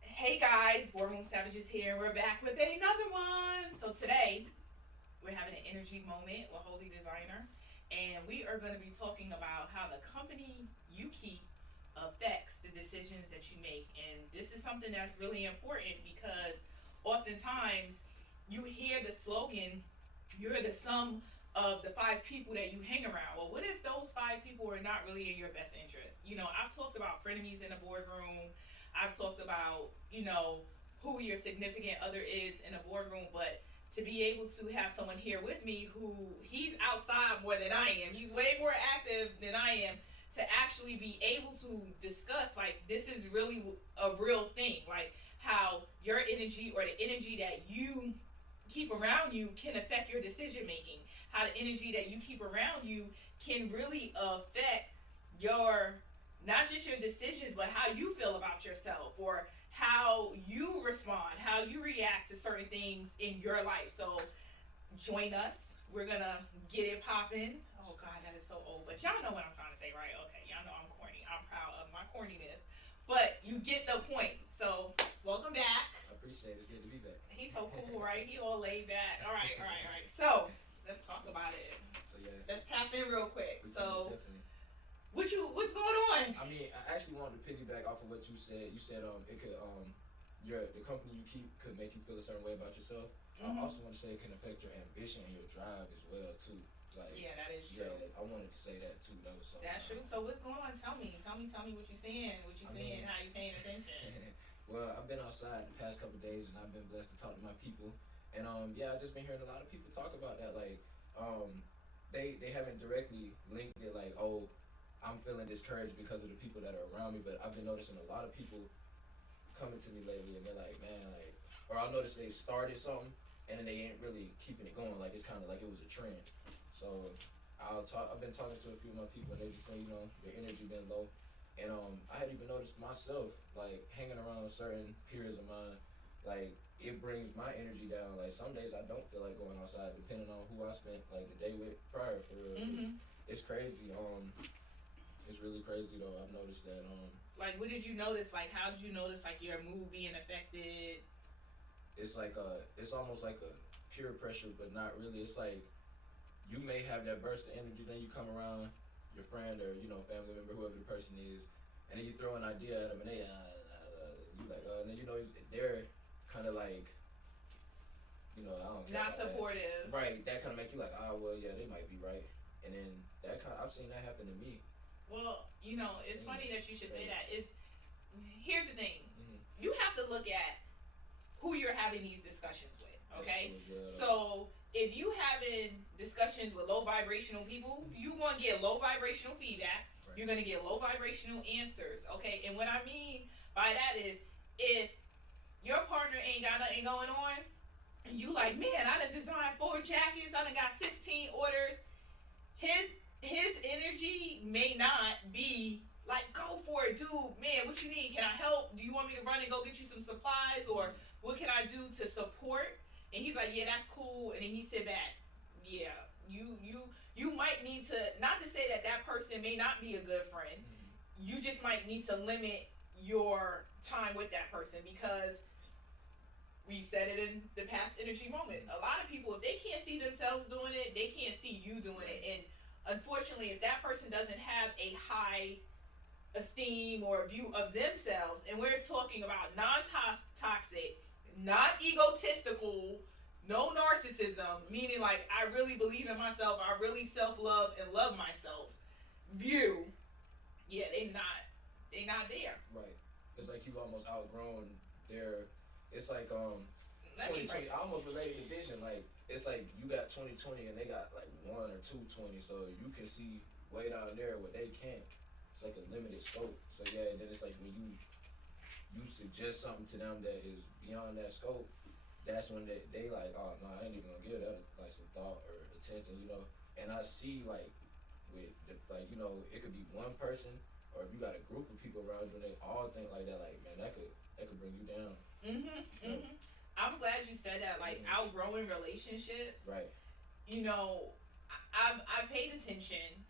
Hey guys, Boardroom Savages here. We're back with another one. So today we're having an energy moment with Holy Designer, and we are going to be talking about how the company you keep affects the decisions that you make. And this is something that's really important because oftentimes you hear the slogan, "You're the sum of the five people that you hang around." Well, what if those five people are not really in your best interest? I've talked about frenemies in a boardroom. I've talked about, who your significant other is in a boardroom, but to be able to have someone here with me who he's outside more than I am, he's way more active than I am, to actually be able to discuss, like, this is really a real thing, like how your energy or the energy that you keep around you can affect your decision making, how the energy that you keep around you can really affect your, not just your decisions, but how you feel about yourself, or how you respond, how you react to certain things in your life. So join us. We're gonna get it popping. Oh God, that is so old, but y'all know what I'm trying to say, right? Okay, y'all know I'm corny. I'm proud of my corniness, but you get the point. So welcome back. I appreciate it. It's good to be back. He's so cool, right? He all laid back. All right. So let's talk about it. So yeah, Let's tap in real quick. So definitely. what's going on? I mean, I actually wanted to piggyback off of what you said. You said it could the company you keep could make you feel a certain way about yourself. I also want to say it can affect your ambition and your drive as well too. Like, yeah, that is true. Yeah, I wanted to say that too though. So that's true. So what's going on? Tell me what you're seeing. How you paying attention? Well, I've been outside the past couple of days, and I've been blessed to talk to my people. And yeah, I've just been hearing a lot of people talk about that. Like, they haven't directly linked it like, oh, I'm feeling discouraged because of the people that are around me. But I've been noticing a lot of people coming to me lately, and they're like, man, like, or I'll notice they started something, and then they ain't really keeping it going. Like, it's kind of like it was a trend. So I've been talking to a few of my people, and they just say, your energy been low. And I had even noticed myself, like, hanging around certain peers of mine, like, it brings my energy down. Like, some days I don't feel like going outside, depending on who I spent, like, the day with prior, for real. Mm-hmm. It's crazy. It's really crazy, though. I've noticed that. Like, what did you notice? Like, how did you notice, like, your mood being affected? It's like it's almost like a peer pressure, but not really. It's like you may have that burst of energy, then you come around your friend or, family member, whoever the person is, and then you throw an idea at them, and they, you like, and then, they're kind of like, I don't care. Not supportive. That. Right, that kind of make you like, well, yeah, they might be right. And then I've seen that happen to me. Well, it's funny that you should say that. Here's the thing. Mm-hmm. You have to look at who you're having these discussions with, okay? So if you having discussions with low vibrational people, you're going to get low vibrational feedback. Right. You're going to get low vibrational answers, okay? And what I mean by that is, if your partner ain't got nothing going on, and you like, man, I done designed 4 jackets, I done got 16 orders, his energy may not be like, go for it, dude, man, what you need? Can I help? Do you want me to run and go get you some supplies? Or what can I do to support? And he's like, yeah, that's cool. And then he sit back. Yeah, you might need to, not to say that person may not be a good friend. You just might need to limit your time with that person, because we said it in the past energy moment. A lot of people, if they can't see themselves doing it, they can't see you doing it. And unfortunately, if that person doesn't have a high esteem or view of themselves, and we're talking about non-toxic, not egotistical, no narcissism, meaning like, I really believe in myself, I really self-love and love myself view, yeah, they not there. Right. It's like you've almost outgrown their, it's like 2020, I almost related to vision. Like, it's like you got 2020 and they got like 1 or 220, so you can see way down there what they can't. It's like a limited scope. So yeah, and then it's like when you suggest something to them that is beyond that scope, that's when they like, oh no, I ain't even gonna give that like some thought or attention, And I see like with it could be one person, or if you got a group of people around you and they all think like that, like, man, that could bring you down. I'm glad you said that. Like, outgrowing relationships. Right. I've paid attention,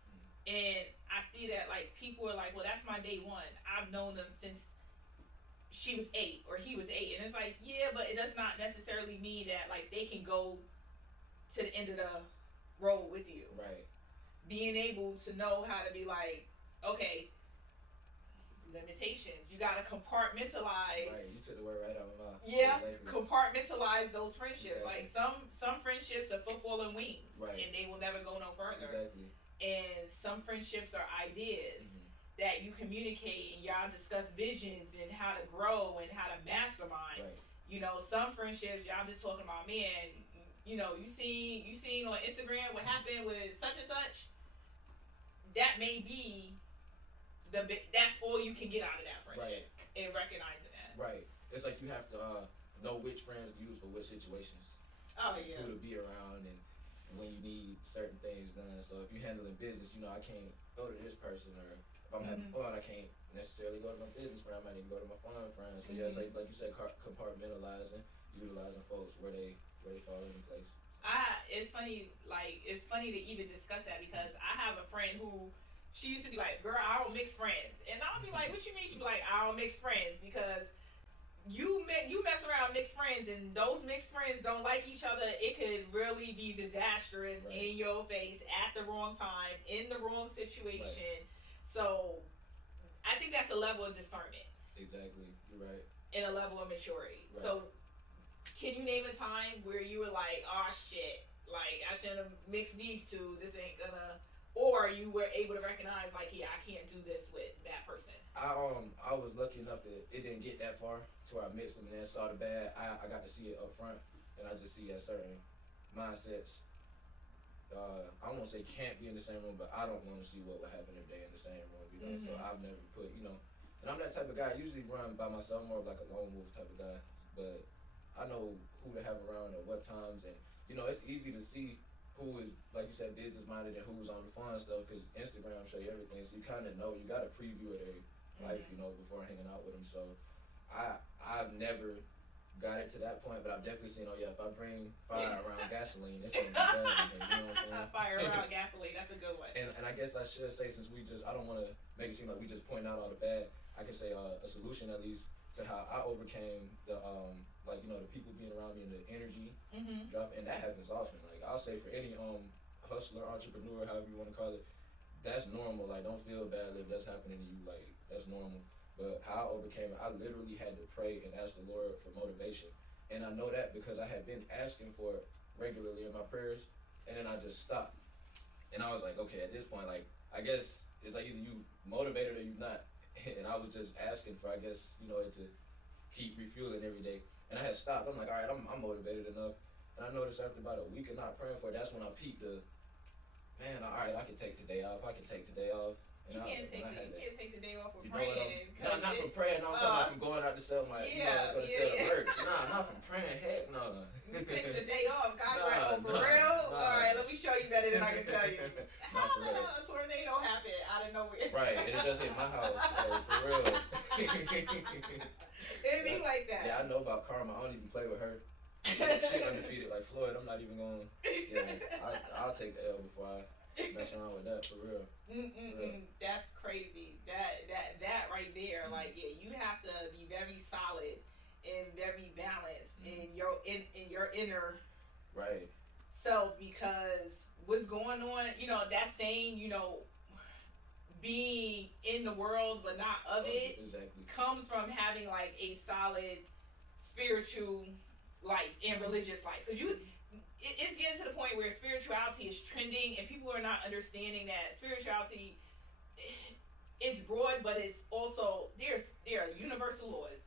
and I see that, like, people are like, well, that's my day one. I've known them since she was 8 or he was 8, and it's like, yeah, but it does not necessarily mean that like they can go to the end of the road with you. Right. Being able to know how to be like, okay, limitations. You gotta compartmentalize. Right, you took the word right out of my mouth. Yeah, exactly. Compartmentalize those friendships. Exactly. Like some friendships are football and wings, right, and they will never go no further. Exactly. And some friendships are ideas that you communicate, and y'all discuss visions and how to grow and how to mastermind. Right. You know, some friendships y'all just talking about, man. You know, you seen on Instagram what happened with such and such. That may be that's all you can get out of that friendship, right, and recognizing that. Right. It's like you have to know which friends to use for which situations. Oh yeah. Who to be around and when you need certain things done. So if you're handling business, you know, I can't go to this person, or if I'm having fun, I can't necessarily go to my business friend. I might even go to my fun friend. So yeah, it's like you said, compartmentalizing, utilizing folks where they fall into place. It's funny to even discuss that, because I have a friend who, she used to be like, girl, I don't mix friends. And I'll be like, what you mean? She'd be like, I don't mix friends, because you mess around mixed friends, and those mixed friends don't like each other. It could really be disastrous, right, in your face at the wrong time, in the wrong situation. Right. So I think that's a level of discernment. Exactly. You're right. And a level of maturity. Right. So can you name a time where you were like, oh shit, like I shouldn't have mixed these two, this ain't gonna, or you were able to recognize like, yeah, I can't do this with that person? I was lucky enough that it didn't get that far to where I mixed them and then saw the bad. I got to see it up front, and I just see that certain mindsets, I won't say can't be in the same room, but I don't want to see what would happen if they in the same room, you know. So I've never put, you know, and I'm that type of guy. I usually run by myself, more of like a lone wolf type of guy, but I know who to have around at what times, and you know, it's easy to see who is, like you said, business minded and who's on the fun stuff, because Instagram show you everything, so you kind of know, you got a preview of their life, you know, before hanging out with them. So I've never got it to that point, but I've definitely seen, oh yeah, if I bring fire around gasoline, it's gonna be bad. You know what I'm saying? Fire around gasoline, that's a good one. And I guess I should say, since I don't want to make it seem like we just point out all the bad, I can say a solution at least to how I overcame the like, you know, the people being around me and the energy drop, and that happens often. Like I'll say for any hustler, entrepreneur, however you want to call it, that's normal. Like, don't feel bad if that's happening to you. Like, that's normal. But how I overcame it, I literally had to pray and ask the Lord for motivation. And I know that because I had been asking for it regularly in my prayers, and then I just stopped. And I was like, okay, at this point, like, I guess it's like either you motivated or you not. And I was just asking for, I guess, you know, it to keep refueling every day. And I had stopped. I'm like, all right, I'm motivated enough. And I noticed after about a week of not praying for it, that's when I peeped the, man, all right, I can take today off. I can take today off. And you can't take the day off from praying. Not from praying. No, I'm talking about from going out to sell my, go to sell the merch. Nah, not from praying. Heck no. You take the day off. God, like, oh, for real? All right, let me show you better than I can tell you. How the hell a tornado happen out of nowhere? Right, it just hit my house. Like, for real. It be like that. Yeah, I know about karma. I don't even play with her. She undefeated like Floyd. I'm not even going. Yeah, I'll take the L before I mess around with that, for real. That's crazy. That right there, like, yeah, you have to be very solid and very balanced in your inner right self, because what's going on, you know, that saying, you know, being in the world but not of it, exactly, comes from having like a solid spiritual life and religious life. Because it's getting to the point where spirituality is trending, and people are not understanding that spirituality, it's broad, but it's also, there are universal laws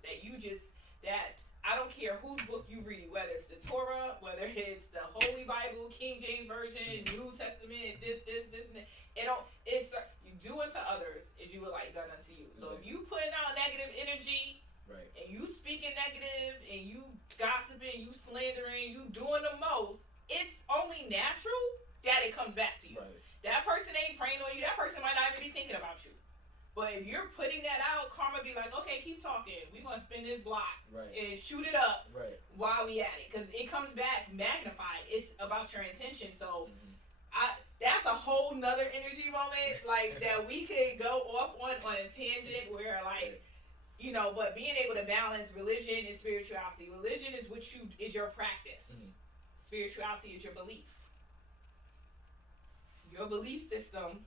that I don't care whose book you read, whether it's the Torah, whether it's the Holy Bible, King James Version, New Testament, this, and that. It's you do unto others as you would like done unto you. So if you putting out negative energy, right, and you speaking negative, and you gossiping, you slandering, you doing the most, it's only natural that it comes back to you. Right. That person ain't praying on you. That person might not even be thinking about you. But if you're putting that out, karma be like, okay, keep talking. We're going to spin this block and shoot it up while we at it. Because it comes back magnified. It's about your intention. So that's a whole nother energy moment, like, that we could go off on a tangent where, like, but being able to balance religion and spirituality. Religion is is your practice. Mm-hmm. Spirituality is your belief. Your belief system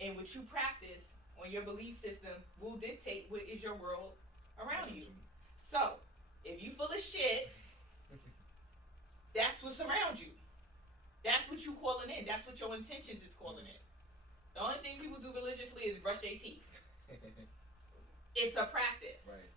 and what you practice on your belief system will dictate what is your world around you. So, if you full of shit, that's what's around you. That's what you calling in. That's what your intentions is calling in. The only thing people do religiously is brush their teeth. It's a practice. Right.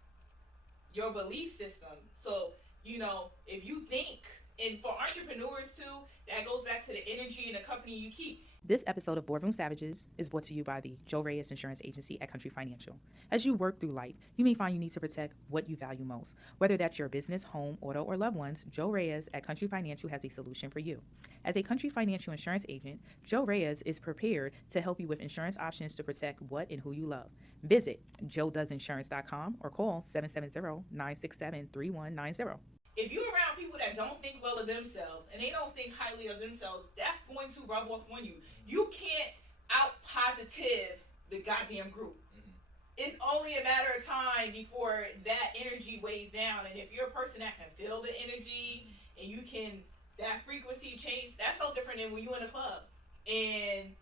Your belief system. So, if you think, and for entrepreneurs too, that goes back to the energy and the company you keep. This episode of Boardroom Savages is brought to you by the Joe Reyes Insurance Agency at Country Financial. As you work through life, you may find you need to protect what you value most. Whether that's your business, home, auto, or loved ones, Joe Reyes at Country Financial has a solution for you. As a Country Financial insurance agent, Joe Reyes is prepared to help you with insurance options to protect what and who you love. Visit joedoesinsurance.com or call 770-967-3190. If you're around people that don't think well of themselves and they don't think highly of themselves, that's going to rub off on you. You can't out positive the goddamn group. Mm-hmm. It's only a matter of time before that energy weighs down. And if you're a person that can feel the energy and that frequency change, that's so different than when you in a club and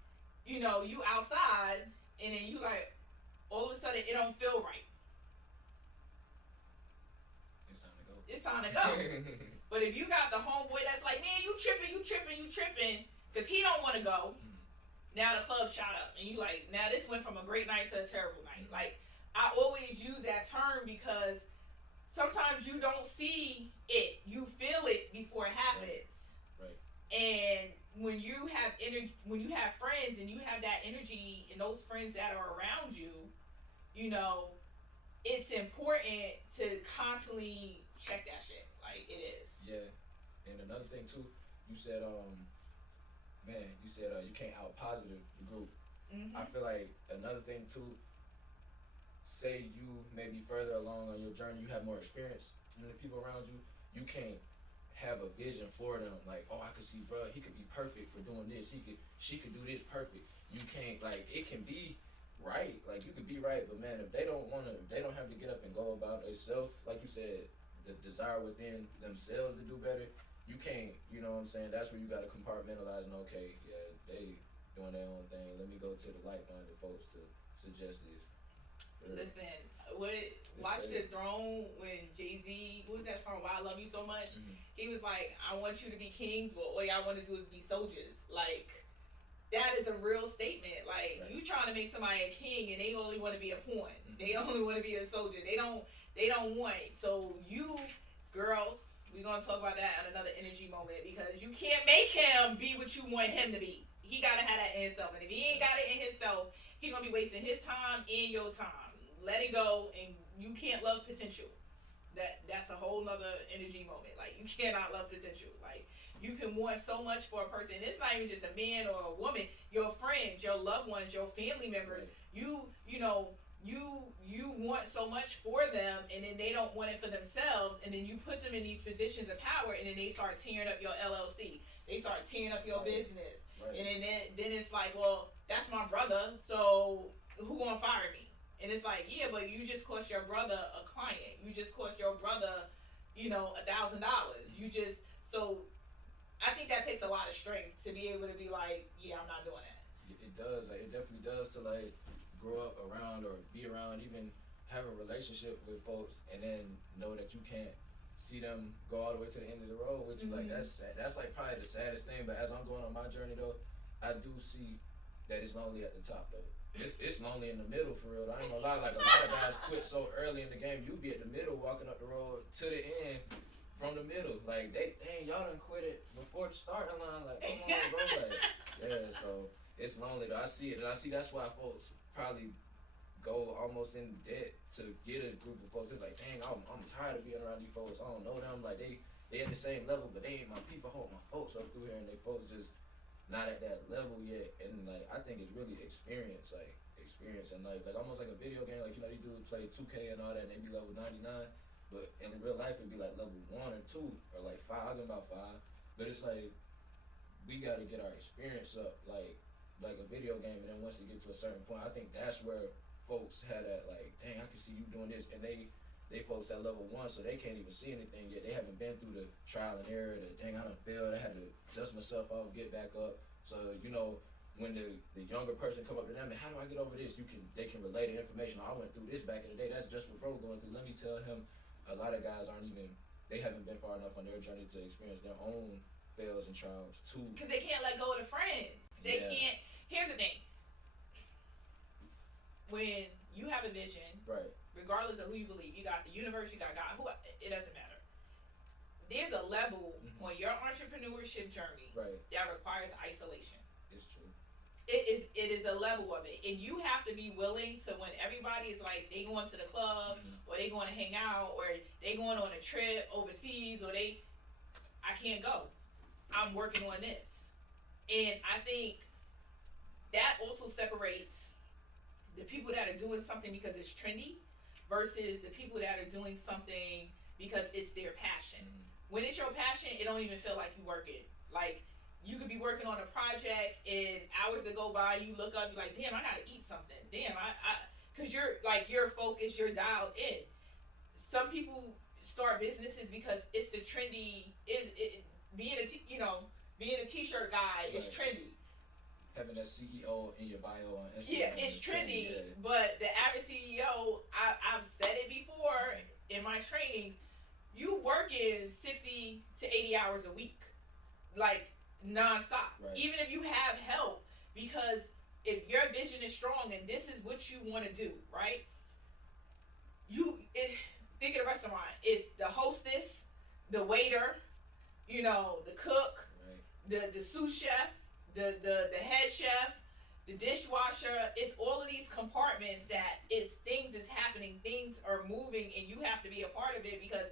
you outside and then you like all of a sudden it don't feel right. It's time to go. But if you got the homeboy that's like, man, you tripping, because he don't want to go. Now the club shot up, and you like, now this went from a great night to a terrible night. Like, I always use that term because sometimes you don't see it, you feel it before it happens. Right. And when you have when you have friends and you have that energy and those friends that are around you, it's important to constantly check that shit. Like, it is. Yeah. And another thing too, you said you can't out positive the group. Mm-hmm. I feel like another thing too, say you may be further along on your journey, you have more experience than the people around you, you can't have a vision for them like, oh, I could see bro, he could be perfect for doing this, she could do this perfect. You can't, like, it can be right, like you could be right, but man, if they don't have to get up and go about themselves, like you said, the desire within themselves to do better, you can't, you know what I'm saying? That's where you got to compartmentalize and, okay, yeah, they doing their own thing. Let me go to the like-minded folks to suggest this. Listen, watch The Throne when Jay-Z, what was that song, Why I Love You So Much? Mm-hmm. He was like, I want you to be kings, but all y'all want to do is be soldiers. Like, that is a real statement. Like, right. You trying to make somebody a king and they only want to be a pawn. Mm-hmm. They only want to be a soldier. They don't want it. So you girls, we're going to talk about that at another energy moment because you can't make him be what you want him to be. He got to have that in himself. And if he ain't got it in himself, he's going to be wasting his time and your time. Let it go, and you can't love potential. That's a whole nother energy moment. Like, you cannot love potential. Like, you can want so much for a person. It's not even just a man or a woman. Your friends, your loved ones, your family members. You want so much for them, and then they don't want it for themselves, and then you put them in these positions of power, and then they start tearing up your LLC. They start tearing up your business. Right. And then it's like, well, that's my brother, so who gonna fire me? And it's like, yeah, but you just cost your brother a client. You just cost your brother, $1,000. So I think that takes a lot of strength to be able to be like, yeah, I'm not doing that. It does. Like, it definitely does to like grow up around or be around, even have a relationship with folks, and then know that you can't see them go all the way to the end of the road with you. Mm-hmm. Like, that's like probably the saddest thing. But as I'm going on my journey though, I do see that it's lonely at the top though. It's lonely in the middle for real. I ain't gonna lie, like a lot of guys quit so early in the game. You be at the middle walking up the road to the end from the middle. Like, dang, y'all done quit it before the starting line. Like, come on, bro. Like, yeah, so it's lonely though. I see it, and I see that's why folks probably go almost in debt to get a group of folks. It's like, dang, I'm tired of being around these folks. I don't know them. Like, they in the same level, but they ain't my people. Hold my folks up through here, and they folks just not at that level yet. And like, I think it's really experience in life. Like, almost like a video game. Like, you do play 2K and all that, and they be level 99. But in real life, it'd be like level 1 or 2 or like 5. I get about 5. But it's like, we got to get our experience up like a video game. And then once it get to a certain point, I think that's where folks had that like, dang, I can see you doing this, and they folks at level 1, so they can't even see anything yet. They haven't been through the trial and error. The dang, I done failed. I had to dust myself off, get back up. So when the younger person come up to them and how do I get over this? They can relay the information. I went through this back in the day. That's just what bro going through. Let me tell him. A lot of guys they haven't been far enough on their journey to experience their own fails and triumphs too. Because they can't let go of the friends. They can't. Here's the thing. When you have a vision, right? Regardless of who you believe, you got the universe, you got God. It doesn't matter. There's a level on your entrepreneurship journey that requires isolation. It's true. It is a level of it, and you have to be willing to, when everybody is like they going to the club or they going to hang out or they going on a trip overseas or I can't go. I'm working on this, and I think that also separates the people that are doing something because it's trendy versus the people that are doing something because it's their passion. When it's your passion, it don't even feel like you working. Like, you could be working on a project and hours that go by, you look up, you're like, damn, I gotta eat something. Damn, because you're focused, you're dialed in. Some people start businesses because it's the trendy, being a t-shirt guy is trendy. Having a CEO in your bio on Instagram. Yeah, it's trendy, but the average CEO, I've said it before in my trainings, you working 60 to 80 hours a week, like nonstop. Right. Even if you have help, because if your vision is strong and this is what you want to do, right? Think of the restaurant. It's the hostess, the waiter, the cook, the sous chef, the head chef, the dishwasher. It's all of these compartments that things is happening, things are moving, and you have to be a part of it, because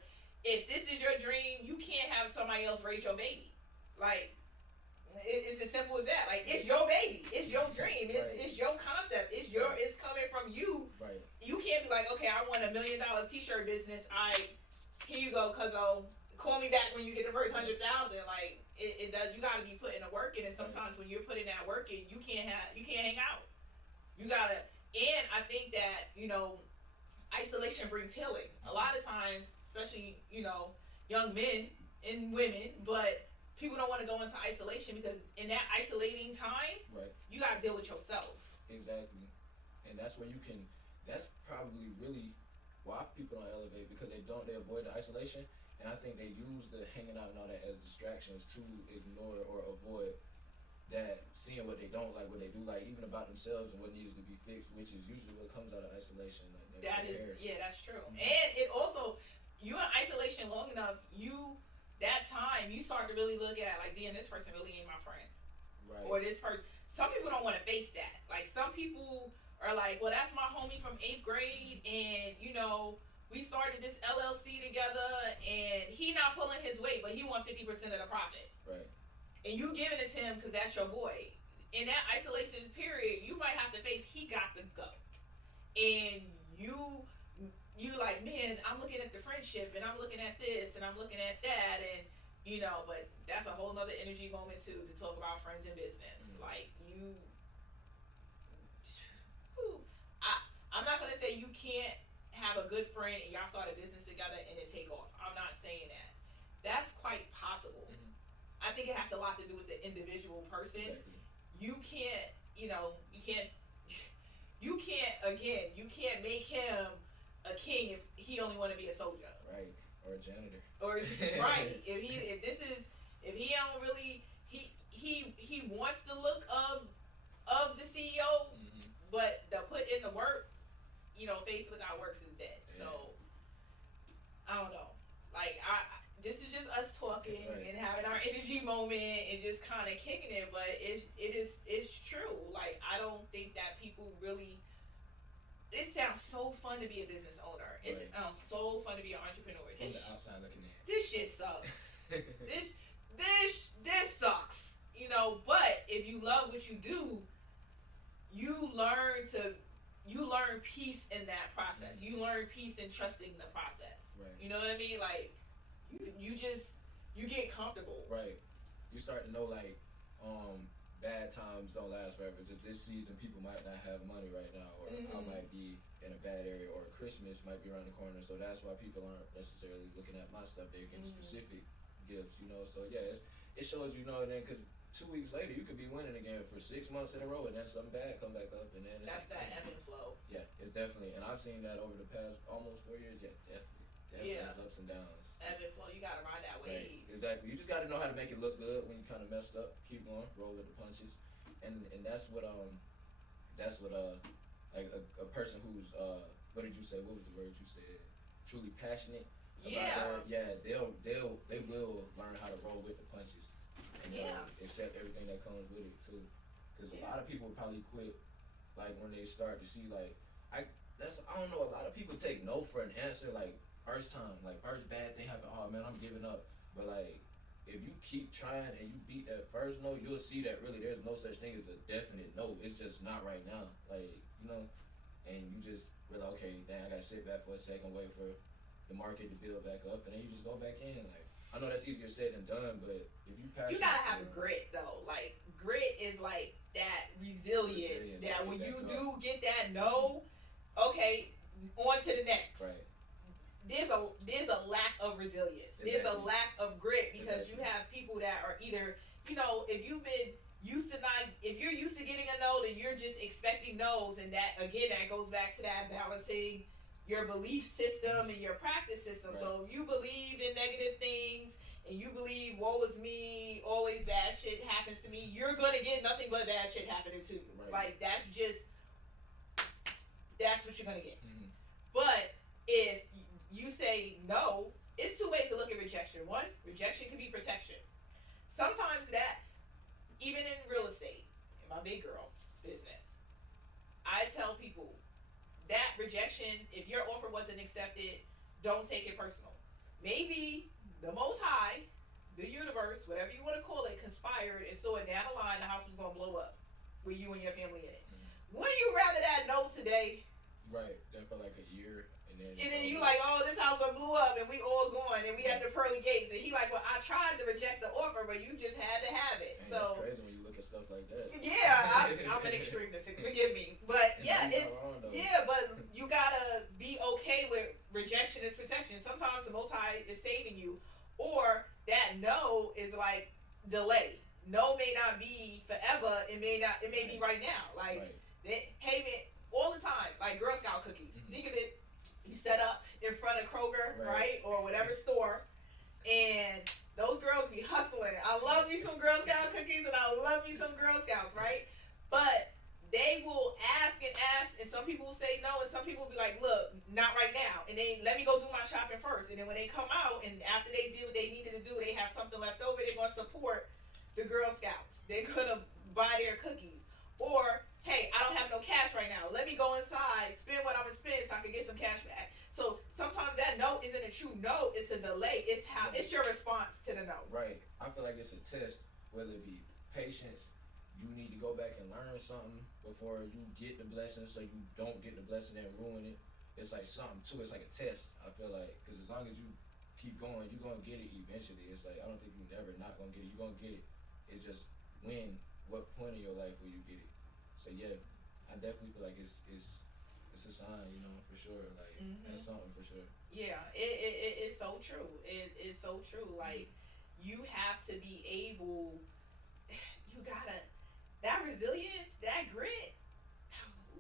if this is your dream, you can't have somebody else raise your baby. Like, it's as simple as that. Like, it's your baby, it's your dream, it's your concept, it's coming from you. Right. You can't be like, okay, I want $1 million t-shirt business. Here you go, cuzzo. Call me back when you get the first 100,000. Like, it does. You got to be putting the work in, and sometimes when you're putting that work in, you can't hang out. You gotta. And I think that isolation brings healing. A lot of times, especially young men and women, but people don't want to go into isolation because in that isolating time, you got to deal with yourself. Exactly, and that's where you can. That's probably really why people don't elevate, because they avoid the isolation. And I think they use the hanging out and all that as distractions to ignore or avoid that, seeing what they don't like, what they do like, even about themselves and what needs to be fixed, which is usually what comes out of isolation. Like, that's true. And it also, you in isolation long enough, that time you start to really look at like, damn, this person really ain't my friend. Right. Or this person. Some people don't want to face that. Like, some people are like, well, that's my homie from 8th grade, and we started this LLC together, and he not pulling his weight, but he want 50% of the profit. Right. And you giving it to him because that's your boy. In that isolation period, you might have to face, he got to go. And you like, man, I'm looking at the friendship, and I'm looking at this, and I'm looking at that, and but that's a whole nother energy moment too, to talk about friends and business. Like, I'm not gonna say you can't have a good friend and y'all start a business together and it take off. I'm not saying that. That's quite possible. I think it has a lot to do with the individual person. Exactly. You can't make him a king if he only want to be a soldier. Right. Or a janitor. Right. If he don't really, he wants the look of the CEO, but the put in the work, faith without works is dead. So, I don't know. Like, this is just us talking and having our energy moment and just kind of kicking it, but it's true. Like, I don't think that people really. It sounds so fun to be a business owner. It sounds so fun to be an entrepreneur. From the outside looking in. This shit sucks. this sucks. But if you love what you do, you learn peace in that process. You learn peace in trusting the process. Right. You know what I mean? Like, you get comfortable. Right. You start to know, like, bad times don't last forever. Just this season, people might not have money right now, or I might be in a bad area, or Christmas might be around the corner. So that's why people aren't necessarily looking at my stuff. They're getting specific gifts, you know. So yeah, it shows, you know, and then because 2 weeks later you could be winning again for 6 months in a row, and then something bad come back up, and then it's that's that ebb and flow. Yeah, it's definitely, and I've seen that over the past almost 4 years. Yeah, definitely. It's ups and downs. Ebb and flow, you gotta ride that wave. Right, exactly. You just gotta know how to make it look good when you kind of messed up. Keep going, roll with the punches, and that's what like a person who's what did you say? What was the word you said? Truly passionate. They will learn how to roll with the punches, and accept everything that comes with it too. Because a lot of people probably quit, like when they start to see like I don't know. A lot of people take no for an answer, like first time, like first bad thing happened. Oh man, I'm giving up. But like if you keep trying and you beat that first no, you'll see that really there's no such thing as a definite no. It's just not right now. Like, you know, and you just realize, okay, dang, I gotta sit back for a second, wait for the market to build back up, and then you just go back in. Like, I know that's easier said than done, but if you pass, you gotta have grit though. Like grit is like that resilience that when you do get that no, okay, on to the next. Right. There's a lack of resilience. Exactly. There's a lack of grit because you have people that are either, you know, if you're used to getting a no, then you're just expecting no's, and that again, that goes back to that balancing your belief system and your practice system. Right. So if you believe in negative things and you believe woe is me, always bad shit happens to me, you're gonna get nothing but bad shit happening to you. Right. Like that's what you're gonna get. Mm-hmm. But if you say no, it's two ways to look at rejection. One, rejection can be protection. Sometimes that, even in real estate, in my big girl business, I tell people that rejection, if your offer wasn't accepted, don't take it personal. Maybe the Most High, the universe, whatever you want to call it, conspired and saw it down the line the house was going to blow up with you and your family in it. Mm-hmm. Wouldn't you rather that no today? Right, that for like a year. And then you like, oh, this house blew up and we all going and we at the pearly gates. And he like, well, I tried to reject the offer, but you just had to have it. Man, so it's crazy when you look at stuff like that. Yeah, I'm an extremist. Forgive me, but yeah, but you gotta be okay with rejection is protection. Sometimes the Most High is saving you, or that no is like delay. No may not be forever. It may be right now. Like, hey man, all the time, like Girl Scout cookies. Mm-hmm. Think of it. You set up in front of Kroger, right? Or whatever store, and those girls be hustling. I love me some Girl Scout cookies, and I love me some Girl Scouts, right? But they will ask, and some people will say no, and some people will be like, look, not right now. And they let me go do my shopping first. And then when they come out, and after they did what they needed to do, they have something left over, they're going to support the Girl Scouts. They're going to buy their cookies. Or, hey, I don't have no cash right now. Let me go inside, spend what I'm going to spend so I can get some cash back. So sometimes that no isn't a true no, it's a delay. It's it's your response to the no. Right. I feel like it's a test, whether it be patience, you need to go back and learn something before you get the blessing, so you don't get the blessing and ruin it. It's like something too. It's like a test, I feel like, because as long as you keep going, you're going to get it eventually. It's like, I don't think you're never not going to get it. You're going to get it. It's just what point in your life will you get it? So yeah, I definitely feel like it's a sign, you know, for sure. Like, that's something for sure. Yeah, it's so true. It's so true. Like, you have to be able, you gotta, that resilience, that grit,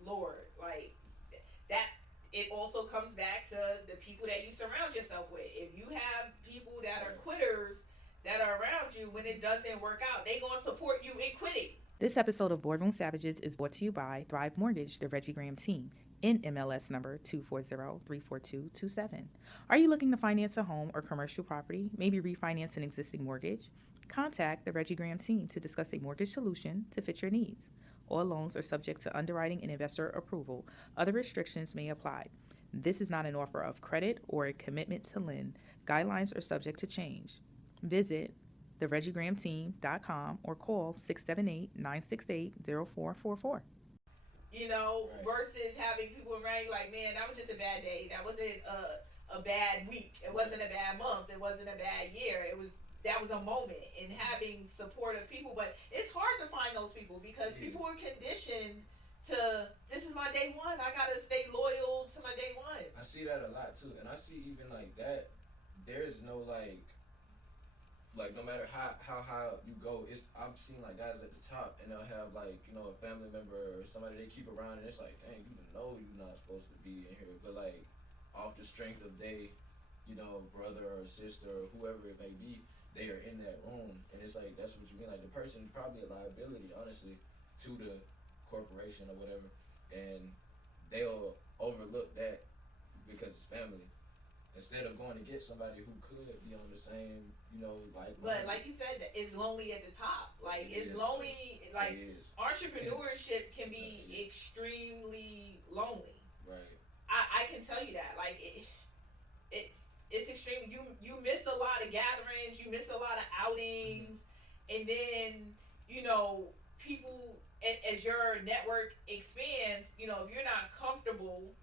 Lord, like, that, it also comes back to the people that you surround yourself with. If you have people that are quitters that are around you, when it doesn't work out, they gonna support you in quitting. This episode of Boardroom Savages is brought to you by Thrive Mortgage, the Reggie Graham team, in MLS number 240-34227. Are you looking to finance a home or commercial property, maybe refinance an existing mortgage? Contact the Reggie Graham team to discuss a mortgage solution to fit your needs. All loans are subject to underwriting and investor approval. Other restrictions may apply. This is not an offer of credit or a commitment to lend. Guidelines are subject to change. Visit thereggiegrahamteam.com or call 678-968-0444. You know, versus having people around you like, man, that was just a bad day. That wasn't a bad week. It wasn't a bad month. It wasn't a bad year. It was that was a moment in having supportive people. But it's hard to find those people because people are conditioned to, this is my day one, I gotta stay loyal to my day one. I see that a lot too, and I see even like that. There's no like no matter how high you go, I've seen like guys at the top, and they'll have like, you know, a family member or somebody they keep around, and it's like, dang, you know you're not supposed to be in here, but like off the strength of they, you know, brother or sister or whoever it may be, they are in that room, and it's like, that's what you mean. Like the person's probably a liability, honestly, to the corporation or whatever, and they'll overlook that because it's family, instead of going to get somebody who could be on the same, you know, like. But like you said, it's lonely at the top. Like it's lonely. Like entrepreneurship can be extremely lonely. Right. I can tell you that. Like it's extreme. You miss a lot of gatherings. You miss a lot of outings, and then, you know, people, as your network expands, you know, if you're not comfortable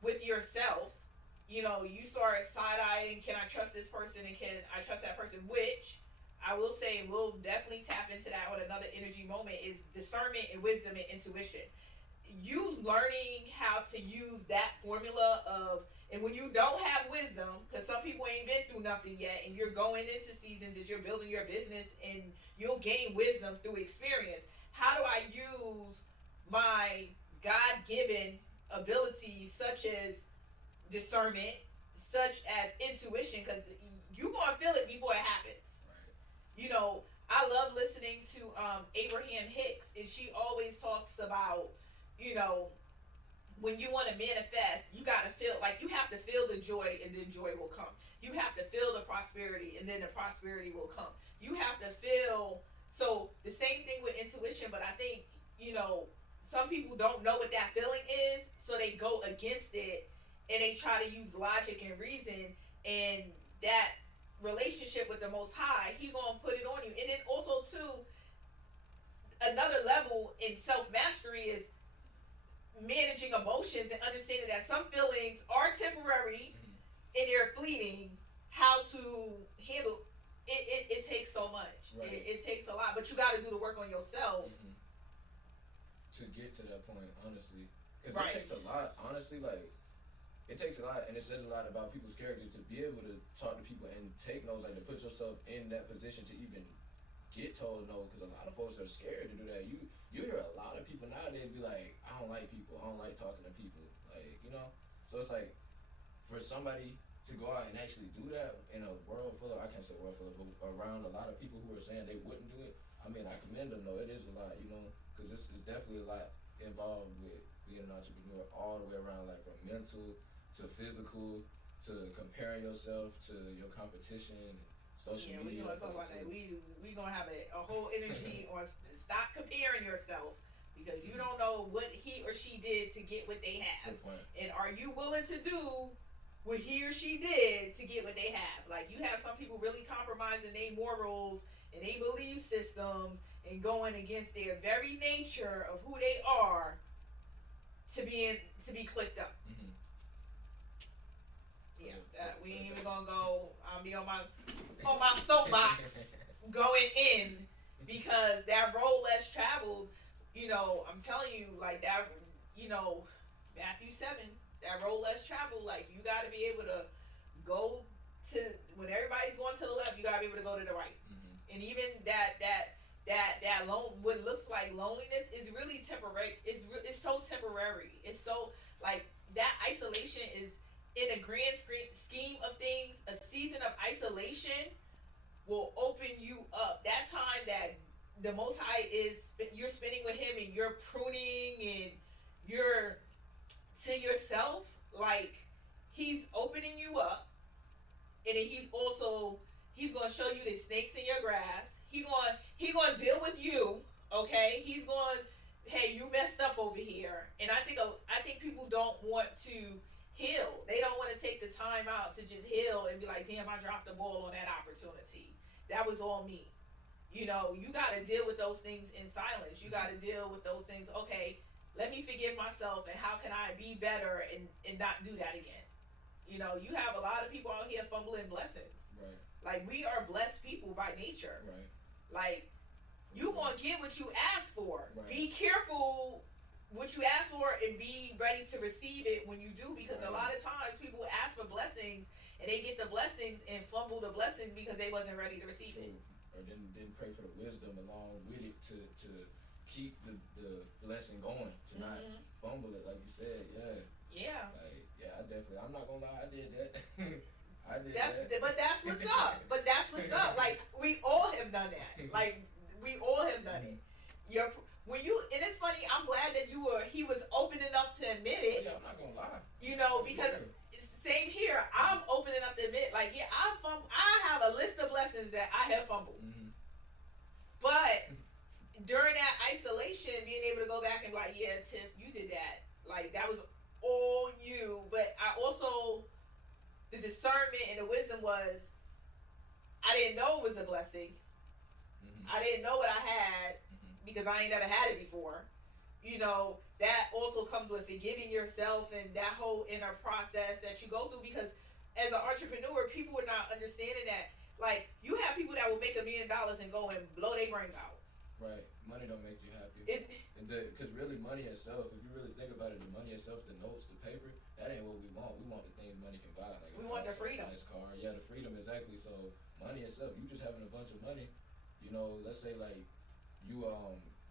with yourself, you know, you start side-eyeing, can I trust this person and can I trust that person? Which I will say, we'll definitely tap into that with another energy moment, is discernment and wisdom and intuition. You learning how to use that formula of, and when you don't have wisdom, because some people ain't been through nothing yet, and you're going into seasons as you're building your business, and you'll gain wisdom through experience. How do I use my God-given abilities such as discernment, such as intuition, because you're going to feel it before it happens. Right. You know, I love listening to Abraham Hicks, and she always talks about, you know, when you want to manifest, you got to feel, like, you have to feel the joy, and then joy will come. You have to feel the prosperity, and then the prosperity will come. You have to feel, so the same thing with intuition, but I think, you know, some people don't know what that feeling is, so they go against it, and they try to use logic and reason, and that relationship with the Most High, He gonna put it on you. And then also too, another level in self-mastery is managing emotions and understanding that some feelings are temporary and they're fleeting. How to handle it, it takes so much. Right. It takes a lot, but you got to do the work on yourself to get to that point, honestly. Because right. It takes a lot, honestly, like, it takes a lot, and it says a lot about people's character to be able to talk to people and take notes, like to put yourself in that position to even get told no, because a lot of folks are scared to do that. You hear a lot of people nowadays be like, I don't like people, I don't like talking to people, like, you know? So it's like, for somebody to go out and actually do that in a world full of, I can't say world full of, but around a lot of people who are saying they wouldn't do it, I mean, I commend them, though. It is a lot, you know, because this is definitely a lot involved with being an entrepreneur all the way around, like from mental to physical, to comparing yourself to your competition, social media. Yeah, we're gonna talk about that. We gonna have a whole energy on stop comparing yourself, because you don't know what he or she did to get what they have, and are you willing to do what he or she did to get what they have? Like, you have some people really compromising their morals and their belief systems and going against their very nature of who they are to be clicked up. Yeah, that we ain't even gonna go. I'll be on my soapbox going in, because that road less traveled. You know, I'm telling you, like that. You know, Matthew 7, that road less traveled. Like, you got to be able to go to, when everybody's going to the left, you got to be able to go to the right. And even that what looks like loneliness is really temporary. It's so temporary. It's so, like, that isolation is, in a grand scheme of things, a season of isolation will open you up. That time that the Most High you're spending with Him, and you're pruning, and you're to yourself, like, He's opening you up, and then He's going to show you the snakes in your grass. He's going to deal with you, okay? He's going, hey, you messed up over here. And I think people don't want to heal. They don't want to take the time out to just heal and be like, damn, I dropped the ball on that opportunity. That was all me. You know, you got to deal with those things in silence. You got to deal with those things. Okay, let me forgive myself, and how can I be better and not do that again? You know, you have a lot of people out here fumbling blessings. Right. Like, we are blessed people by nature. Right. Like, you gonna get what you ask for. Right. Be careful what you ask for and be ready to receive it when you do, because a lot of times people ask for blessings and they get the blessings and fumble the blessings because they wasn't ready to receive it. Or didn't pray for the wisdom along with it to keep the blessing going, to not fumble it, like you said. Yeah. Like, I'm not gonna lie, I did that. I did that. But that's what's up. Like, we all have done that. Like, we all have done it. And it's funny, I'm glad that he was open enough to admit it. Yeah, I'm not gonna lie. You know, because same here, I'm open enough to admit, like, yeah, I have a list of blessings that I have fumbled. Mm-hmm. But during that isolation, being able to go back and be like, yeah, Tiff, you did that. Like, that was all you. But I also, the discernment and the wisdom was, I didn't know it was a blessing. I didn't know what I had because I ain't never had it before. You know, that also comes with forgiving yourself and that whole inner process that you go through, because as an entrepreneur, people are not understanding that. Like, you have people that will make $1 million and go and blow their brains out. Right. Money don't make you happy. Because really, money itself, if you really think about it, the money itself, the notes, the paper, that ain't what we want. We want the things money can buy. Like, we want the freedom. Nice car. Yeah, the freedom, exactly. So money itself, you just having a bunch of money. You know, let's say like you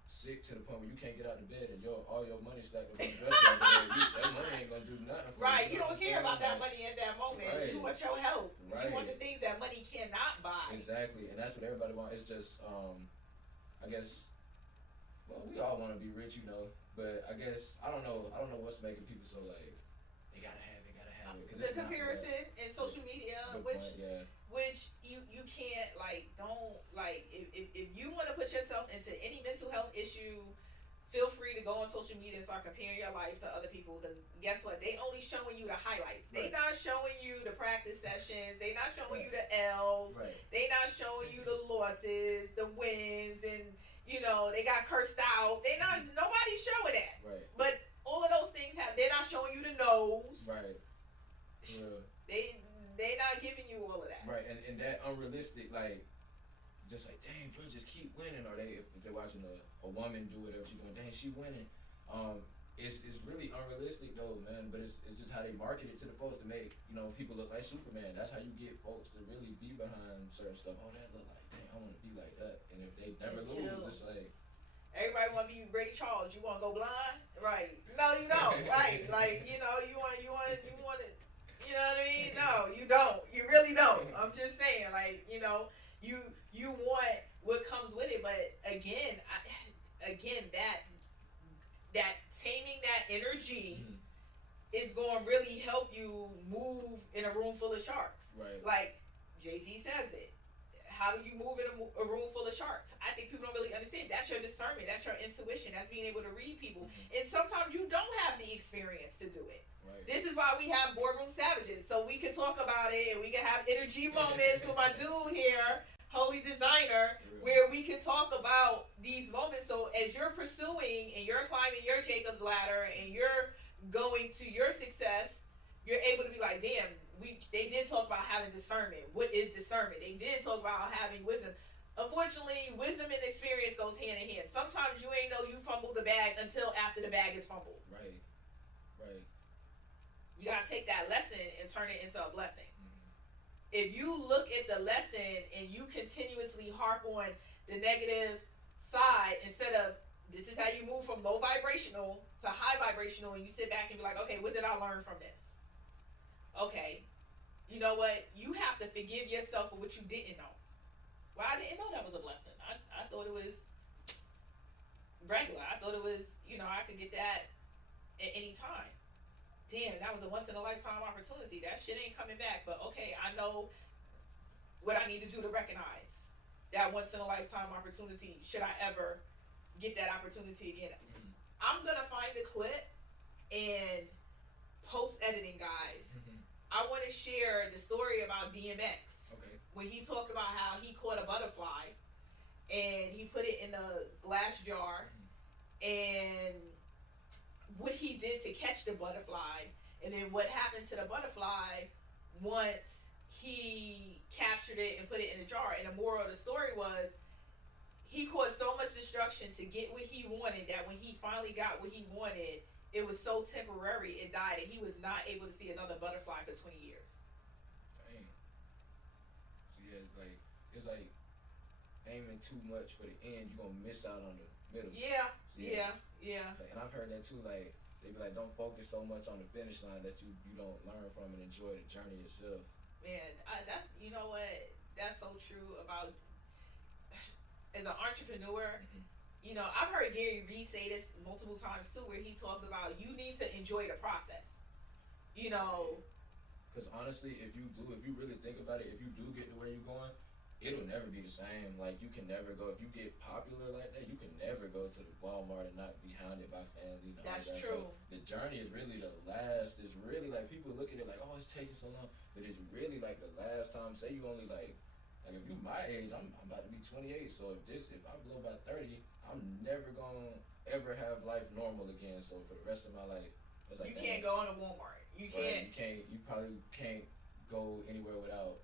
sick to the point where you can't get out of bed and all your money stacked up on the dresser. That money ain't gonna do nothing for you. Right, you don't care about that money at that moment. Right. You want your health. Right. You want the things that money cannot buy. Exactly, and that's what everybody wants. It's just, I guess, well, we all want to be rich, you know, but I guess I don't know what's making people so like they gotta have it. The comparison in social media, which you can't, like, don't, like, if you want to put yourself into any mental health issue, feel free to go on social media and start comparing your life to other people, because guess what? They only showing you the highlights. They not showing you the practice sessions. They not showing you the L's. They not showing you the losses, the wins, and, you know, they got cursed out. Nobody's showing that. Right. But all of those things they're not showing you the no's. Right. Yeah. They not giving you all of that. Right, and that unrealistic, like, just like, dang, bro, just keep winning. Or if they're watching a woman do whatever she's doing, dang, she winning. It's really unrealistic though, man. But it's just how they market it to the folks to make, you know, people look like Superman. That's how you get folks to really be behind certain stuff. Oh, that look like, dang, I want to be like that. And if they never lose, it's like, everybody want to be Ray Charles. You want to go blind, right? No, you don't, right? Like, you know, you want it. You know what I mean? No, you don't. You really don't. I'm just saying, like, you know, you want what comes with it, but again, that taming that energy is going to really help you move in a room full of sharks. Right. Like Jay-Z says it. How do you move in a room full of sharks? I think people don't really understand. That's your discernment. That's your intuition. That's being able to read people. And sometimes you don't have the experience to do it. Right. This is why we have Boardroom Savages, so we can talk about it and we can have energy moments with my dude here, Holy Designer, where we can talk about these moments. So as you're pursuing and you're climbing your Jacob's ladder and you're going to your success, you're able to be like, damn, they did talk about having discernment. What is discernment? They did talk about having wisdom. Unfortunately, wisdom and experience goes hand in hand. Sometimes you ain't know you fumbled the bag until after the bag is fumbled. Right. You gotta take that lesson and turn it into a blessing. If you look at the lesson and you continuously harp on the negative side instead of, this is how you move from low vibrational to high vibrational, and you sit back and be like, okay, what did I learn from this? Okay, you know what? You have to forgive yourself for what you didn't know. Well, I didn't know that was a blessing. I thought it was regular. I thought it was, you know, I could get that at any time. Damn, that was a once-in-a-lifetime opportunity. That shit ain't coming back. But, okay, I know what I need to do to recognize that once-in-a-lifetime opportunity should I ever get that opportunity again. I'm going to find a clip and post-editing, guys. I want to share the story about DMX. Okay. When he talked about how he caught a butterfly and he put it in a glass jar and what he did to catch the butterfly And then what happened to the butterfly once he captured it and put it in a jar? And the moral of the story was he caused so much destruction to get what he wanted that when he finally got what he wanted, it was so temporary it died, and he was not able to see another butterfly for 20 years. Dang. So yeah, like it's like aiming too much for the end, you're gonna miss out on the middle. Yeah, so, yeah. Like, and I've heard that too. Like they be like, don't focus so much on the finish line that you don't learn from and enjoy the journey itself. Man, that's, you know what? That's so true about as an entrepreneur. Mm-hmm. You know, I've heard Gary Vee say this multiple times too, where he talks about you need to enjoy the process. You know, because honestly, if you really think about it, if you do get to where you're going, it'll never be the same. Like, you can never go, if you get popular like that, you can never go to the Walmart and not be hounded by families. That's true. So the journey is really the last. It's really like people look at it like, oh, it's taking so long, but it's really like the last time. Say you only like if you my age, I'm about to be 28. So if I blow by 30, I'm never gonna ever have life normal again. So for the rest of my life, it's like you can't go on a Walmart. You can't. You probably can't go anywhere without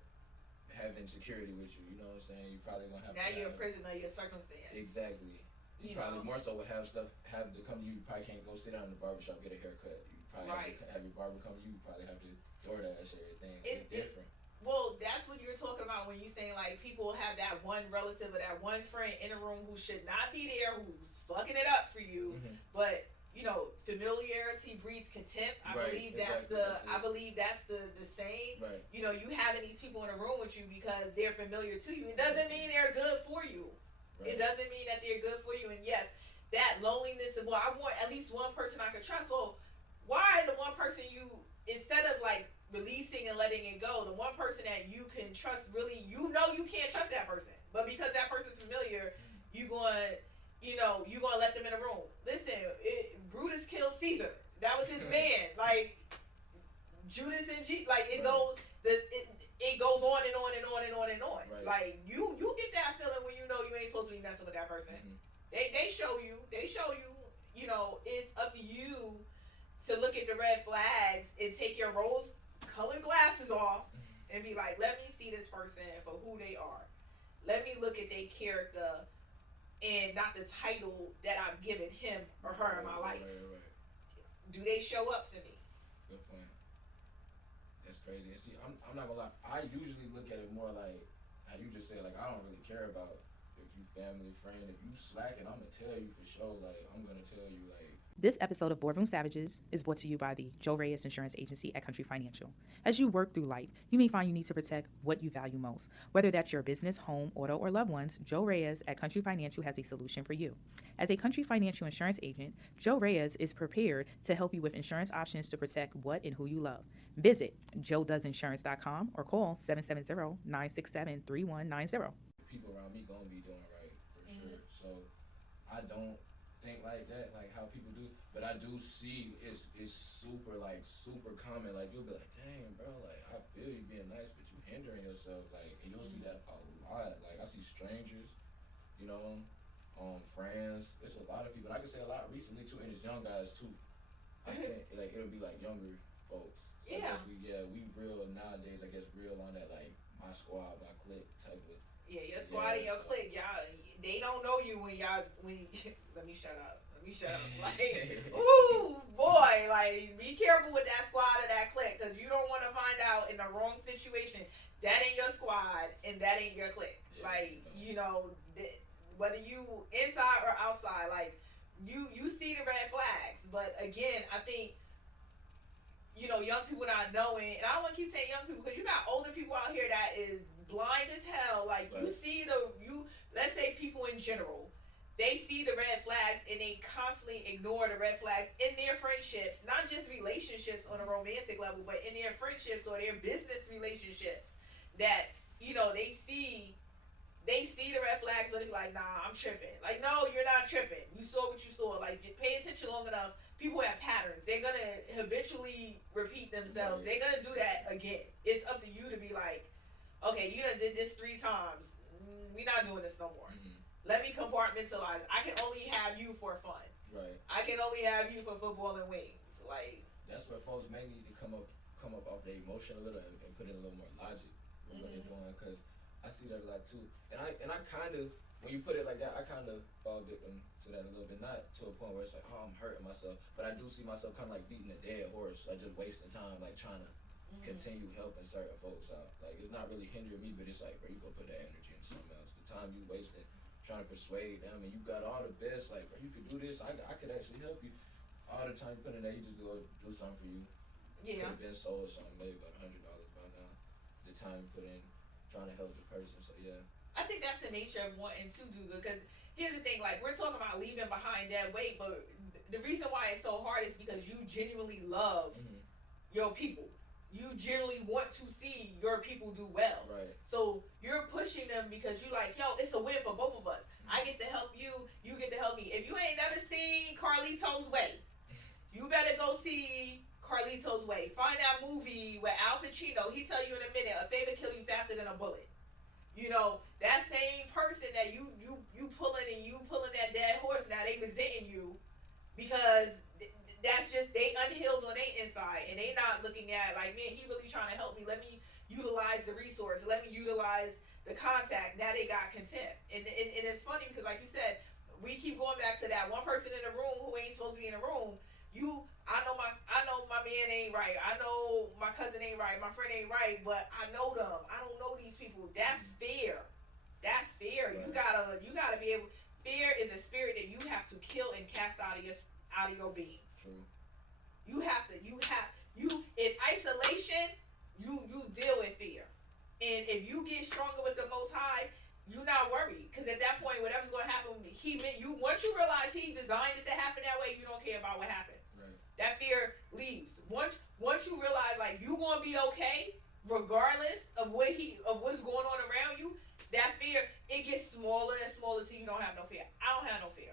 having security with you. You know what I'm saying? You probably gonna have. Now you're a prisoner of your circumstance. Exactly. You probably more so would have to come to you. You probably can't go sit down in the barbershop get a haircut. You probably have your barber come to you. You probably have to DoorDash everything. It's different. Well, that's what you're talking about when you're saying like people have that one relative or that one friend in a room who should not be there, who's fucking it up for you. Mm-hmm. But you know, familiarity breeds contempt. I believe that's the same. Right. You know, you having these people in a room with you because they're familiar to you. It doesn't mean they're good for you. Right. It doesn't mean that they're good for you. And yes, that loneliness of, well, I want at least one person I can trust. Well, why the one person you, instead of like releasing and letting it go, the one person that you can trust, really, you know you can't trust that person. But because that person's familiar, you're going to let them in a room. Listen, Brutus killed Caesar. That was his man. Like, Judas and it goes on and on and on and on and on. Right. Like, you get that feeling when you know you ain't supposed to be messing with that person. Mm-hmm. They show you, you know, it's up to you to look at the red flags and take your rose-colored glasses off and be like, let me see this person for who they are. Let me look at their character and not the title that I've given him or her in my life. Right. Do they show up for me? Good point. That's crazy. And see, I'm not gonna lie. I usually look at it more like how you just said. Like, I don't really care about if you family, friend. If you slacking, I'm gonna tell you for sure. Like, I'm gonna tell you like. This episode of Boardroom Savages is brought to you by the Joe Reyes Insurance Agency at Country Financial. As you work through life, you may find you need to protect what you value most. Whether that's your business, home, auto, or loved ones, Joe Reyes at Country Financial has a solution for you. As a Country Financial insurance agent, Joe Reyes is prepared to help you with insurance options to protect what and who you love. Visit joedoesinsurance.com or call 770-967-3190. People around me gonna be doing right for sure. So I don't think like that, like how people do, but I do see it's super common. Like, you'll be like, dang, bro, like, I feel you being nice, but you hindering yourself. Like, and you'll see that a lot. Like, I see strangers, you know, friends. It's a lot of people. I can say a lot recently too, and it's young guys too. I think like it'll be like younger folks. So yeah. We real nowadays. I guess real on that like my squad, my clique type of. Yeah, your squad and your clique, y'all, they don't know you when let me shut up. Like, ooh, boy, like, be careful with that squad or that clique, because you don't want to find out in the wrong situation that ain't your squad and that ain't your clique. Yeah, like, you know, whether you inside or outside, like, you see the red flags. But again, I think, you know, young people not knowing, and I don't want to keep saying young people, because you got older people out here that is blind as hell. Like, right. Let's say people in general, they see the red flags and they constantly ignore the red flags in their friendships, not just relationships on a romantic level, but in their friendships or their business relationships, that, you know, they see the red flags, but they're like, nah, I'm tripping. Like, no, you're not tripping. You saw what you saw. Like, pay attention long enough. People have patterns. They're going to habitually repeat themselves. Right. They're going to do that again. It's up to you to be like, okay, you done did this 3 times. We're not doing this no more. Mm-hmm. Let me compartmentalize. I can only have you for fun. Right. I can only have you for football and wings. Like, that's where folks may need to come up off their emotion a little and put in a little more logic with what they're doing, because I see that a lot too. And I kind of, when you put it like that, I kind of fall victim to that a little bit. Not to a point where it's like, oh, I'm hurting myself, but I do see myself kind of like beating a dead horse, like just wasting time, like trying to continue helping certain folks out. Like, it's not really hindering me, but it's like, bro, you go put that energy into something else. The time you wasting trying to persuade them, and you got all the best, like, bro, you could do this, I could actually help you. All the time you put in there, you just go do something for you. Yeah. Could have been sold something, maybe about $100 by now. The time you put in trying to help the person, so yeah. I think that's the nature of wanting to do good, because here's the thing, like, we're talking about leaving behind dead weight, but the reason why it's so hard is because you genuinely love your people. You generally want to see your people do well. Right. So you're pushing them because you're like, yo, it's a win for both of us. I get to help you, you get to help me. If you ain't never seen Carlito's Way, you better go see Carlito's Way. Find that movie with Al Pacino. He tell you in a minute, a favor kill you faster than a bullet. You know, that same person that you pulling that dead horse, now they resenting you because that's just, they unhealed on their inside, and they not looking at like, man, he really trying to help me. Let me utilize the resource. Let me utilize the contact. Now they got contempt, and it's funny because, like you said, we keep going back to that one person in the room who ain't supposed to be in the room. I know my man ain't right. I know my cousin ain't right. My friend ain't right, but I know them. I don't know these people. That's fear. That's fear. Right. You gotta be able. Fear is a spirit that you have to kill and cast out of your being. True. You in isolation, you deal with fear. And if you get stronger with the Most High, you're not worried. Because at that point, whatever's going to happen, once you realize he designed it to happen that way, you don't care about what happens. Right. That fear leaves. Once you realize, like, you're going to be okay, regardless of what's going on around you, that fear, it gets smaller and smaller so you don't have no fear. I don't have no fear.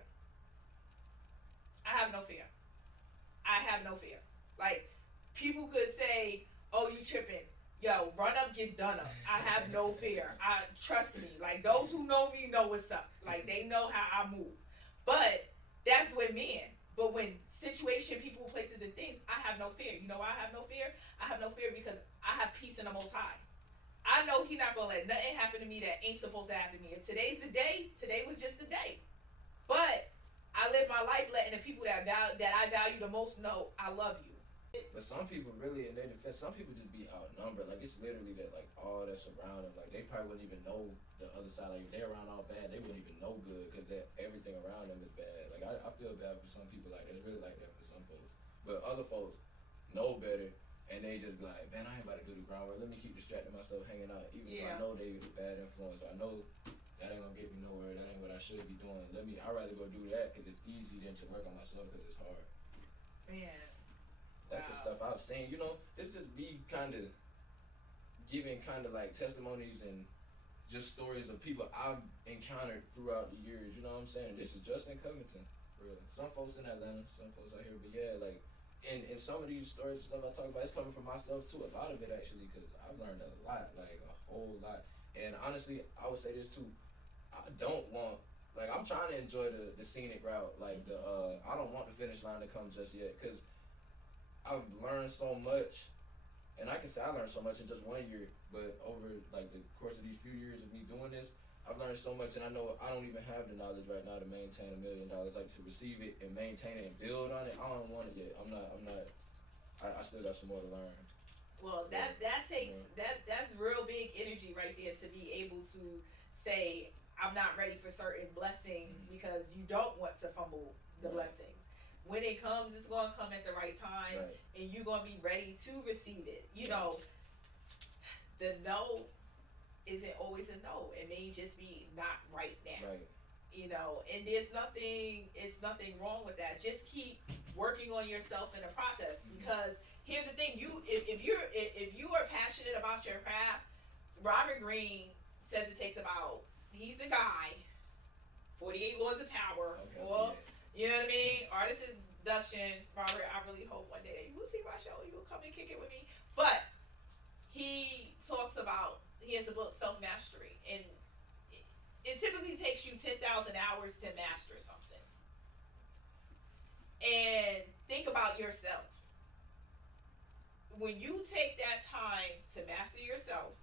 I have no fear. I have no fear. Like, people could say, oh, you tripping. Yo, run up, get done up. I have no fear. Trust me. Like, those who know me know what's up. Like, they know how I move. But that's with men. But when situation, people, places, and things, I have no fear. You know why I have no fear? I have no fear because I have peace in the Most High. I know He not going to let nothing happen to me that ain't supposed to happen to me. If today's the day, today was just the day. But I live my life letting the people that I value the most know I love you. But some people really, in their defense, some people just be outnumbered. Like, it's literally that, like, all that's around them. Like, they probably wouldn't even know the other side. Like, if they're around all bad, they wouldn't even know good because everything around them is bad. Like, I feel bad for some people like that. It's really like that for some folks. But other folks know better, and they just be like, man, I ain't about to do the groundwork. Let me keep distracting myself hanging out. Even if I know they a bad influence. I know that ain't going to get me nowhere. That ain't what I should be doing. I'd rather go do that because it's easy than to work on myself because it's hard. Man. That's the stuff I've seen. You know, it's just be kind of giving kind of like testimonies and just stories of people I've encountered throughout the years. You know what I'm saying? This is just in Covington, really. Some folks in Atlanta, some folks out here, but yeah, like in some of these stories and stuff I talk about, it's coming from myself too. A lot of it actually, because I've learned a lot, like a whole lot. And honestly, I would say this too. I don't want. Like, I'm trying to enjoy the scenic route. Like, I don't want the finish line to come just yet, because I've learned so much, and I can say I learned so much in just 1 year, but over, like, the course of these few years of me doing this, I've learned so much, and I know I don't even have the knowledge right now to maintain $1 million. Like, to receive it and maintain it and build on it, I don't want it yet. I still got some more to learn. Well, that's real big energy right there to be able to say, I'm not ready for certain blessings because you don't want to fumble the blessings. When it comes, it's going to come at the right time, and you're going to be ready to receive it. You know, the no isn't always a no. It may just be not right now. Right. You know, and it's nothing wrong with that. Just keep working on yourself in the process, because here's the thing: if you are passionate about your craft, Robert Greene says it takes about, he's the guy, 48 Laws of Power, you know what I mean? Artist Induction. Robert, I really hope one day that you will see my show. You will come and kick it with me. But he talks about, he has a book, Self-Mastery. And it typically takes you 10,000 hours to master something. And think about yourself. when you take that time to master yourself,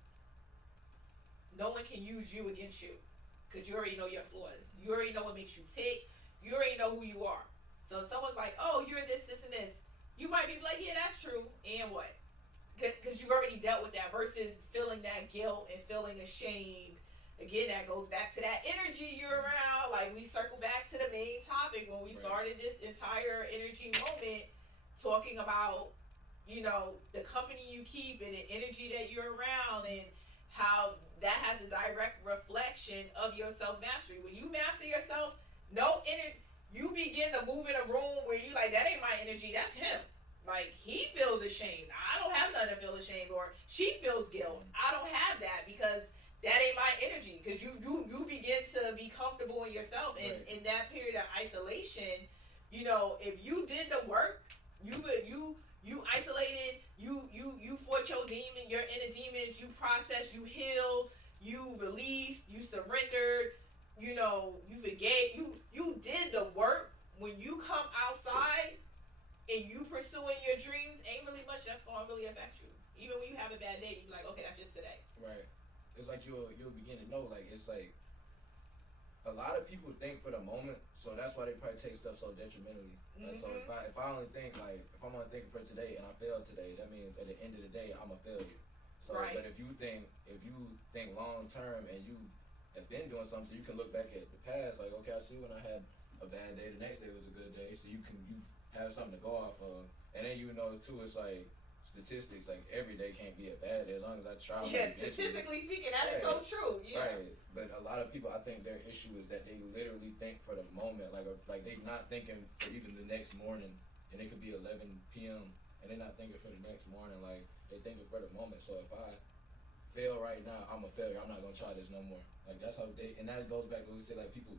no one can use you against you, because you already know your flaws. You already know what makes you tick. You already know who you are. So if someone's like, oh, you're this, this, and this, you might be like, yeah, that's true. And what? Because you've already dealt with that, versus feeling that guilt and feeling ashamed. Again, that goes back to that energy you're around. Like, we circle back to the main topic when we started this entire energy moment, talking about, you know, the company you keep and the energy that you're around, and how that has a direct reflection of your self-mastery. When you master yourself, you begin to move in a room where you like, that ain't my energy, that's him. Like, he feels ashamed. I don't have nothing to feel ashamed, or she feels guilt. I don't have that, because that ain't my energy. Because you begin to be comfortable in yourself. And in that period of isolation, you know, if you did the work, you isolated, you fought your demon, your inner demons, you processed, you healed, you released, you surrendered, you know, you forgave, you did the work. When you come outside and you pursuing your dreams, ain't really much that's going to really affect you. Even when you have a bad day, you be like, okay, that's just today. Right. It's like you'll begin to know, like, it's like a lot of people think for the moment, so that's why they probably take stuff so detrimentally. Mm-hmm. So if I only think, like, if I'm only thinking for today and I fail today, that means at the end of the day I'm a failure. So, but if you think long term and you have been doing something, so you can look back at the past, like, okay, I see when I had a bad day, the next day was a good day, so you have something to go off of. And then you know too, it's like statistics, like every day can't be a bad day as long as I try. Yeah, statistically speaking, that is so true. Yeah. Right. But a lot of people, I think their issue is that they literally think for the moment, like they're not thinking for even the next morning, and it could be 11 p.m. and they're not thinking for the next morning, like they're thinking for the moment. So if I fail right now, I'm a failure. I'm not gonna try this no more. Like that's how and that goes back to what we say, like people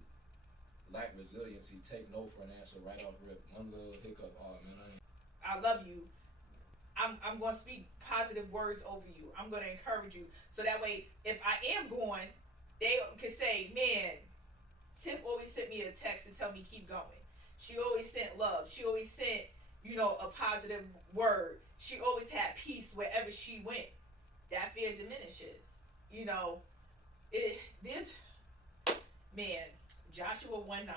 lack resiliency, take no for an answer right off rip. One little hiccup, oh man, I love you. I'm going to speak positive words over you. I'm going to encourage you. So that way, if I am going, they can say, man, Tip always sent me a text to tell me keep going. She always sent love. She always sent, you know, a positive word. She always had peace wherever she went. That fear diminishes. You know, Joshua 1:9.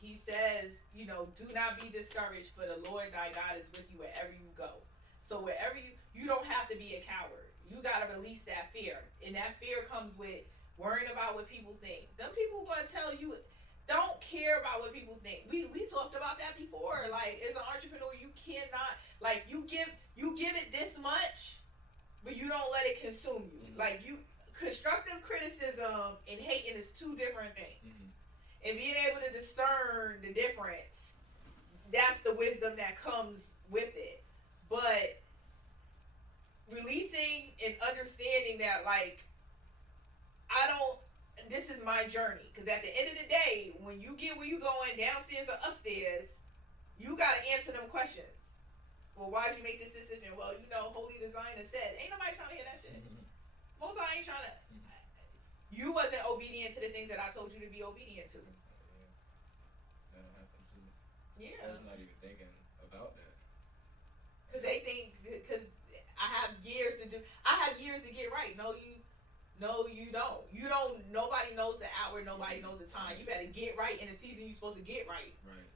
He says, you know, do not be discouraged, for the Lord thy God is with you wherever you go. So wherever you don't have to be a coward. You got to release that fear. And that fear comes with worrying about what people think. Them people going to tell you, don't care about what people think. We talked about that before. Like, as an entrepreneur, you cannot, like, you give it this much, but you don't let it consume you. Mm-hmm. Like, constructive criticism and hating is two different things. Mm-hmm. And being able to discern the difference, that's the wisdom that comes with it. But releasing and understanding that, like, this is my journey. Because at the end of the day, when you get where you going, downstairs or upstairs, you got to answer them questions. Well, why'd you make this decision? Well, you know, Holy Designer said, ain't nobody trying to hear that shit. Mm-hmm. Most of I ain't trying to. You wasn't obedient to the things that I told you to be obedient to. Yeah. That'll happen too. Yeah. I was not even thinking about that. Because they think, because I have years to do. I have years to get right. No, you don't. You don't. Nobody knows the hour. Nobody knows the time. You better get right in the season you're supposed to get right. Right.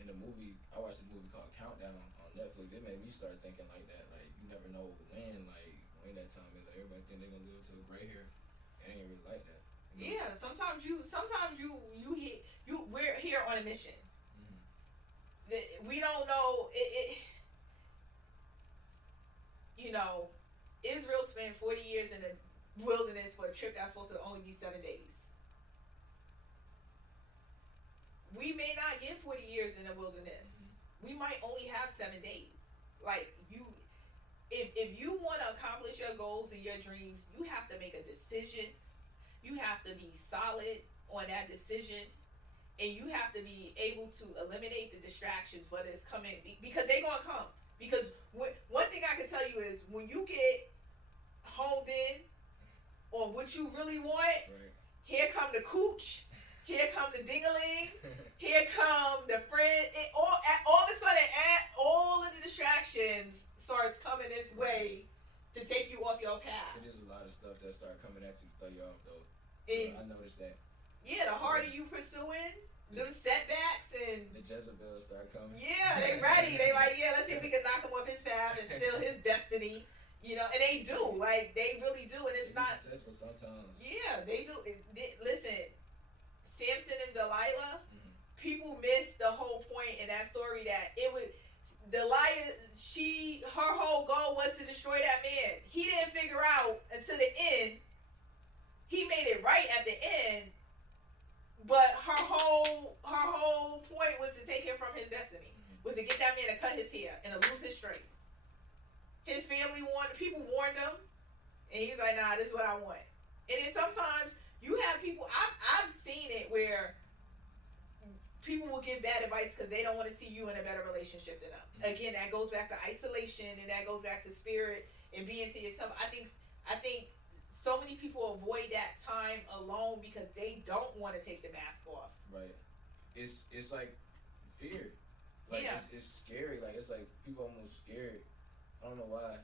In the movie, I watched a movie called Countdown on Netflix. It made me start thinking like that. Like, you never know when that time is. Like, everybody think they're gonna live to a gray hair. It ain't really like that. You know? Yeah. Sometimes we're here on a mission. Mm-hmm. We don't know it. You know, Israel spent 40 years in the wilderness for a trip that's supposed to only be 7 days. We may not get 40 years in the wilderness. We might only have 7 days. Like, if you want to accomplish your goals and your dreams, you have to make a decision. You have to be solid on that decision. And you have to be able to eliminate the distractions, whether it's coming, because they're going to come. Because one thing I can tell you is, when you get honed in on what you really want, right. Here come the cooch, here come the ding-a-ling, here come the friend. All of a sudden, all of the distractions starts coming its way to take you off your path. It is a lot of stuff that start coming at you to throw you off, though. I noticed that. Yeah, the harder you pursuing, them setbacks and the Jezebel start coming. Yeah, they ready. They like, yeah, let's see if we can knock him off his path and steal his destiny. You know, and they do. Like, they really do. And it's not successful sometimes. Yeah, they do. Listen, Samson and Delilah, people miss the whole point in that story that it was Delilah, her whole goal was to destroy that man. He didn't figure out until the end. He made it right at the end, but her whole point was to take him from his destiny. Was to get that man to cut his hair and to lose his strength. His family people warned him, and he was like, "Nah, this is what I want." And then sometimes you have people. I've seen it where people will give bad advice because they don't want to see you in a better relationship than them. Again, that goes back to isolation, and that goes back to spirit and being to yourself. I think so many people avoid that time alone because they don't want to take the mask off. Right. It's like fear. Like it's scary. Like it's like people almost scared. I don't know why.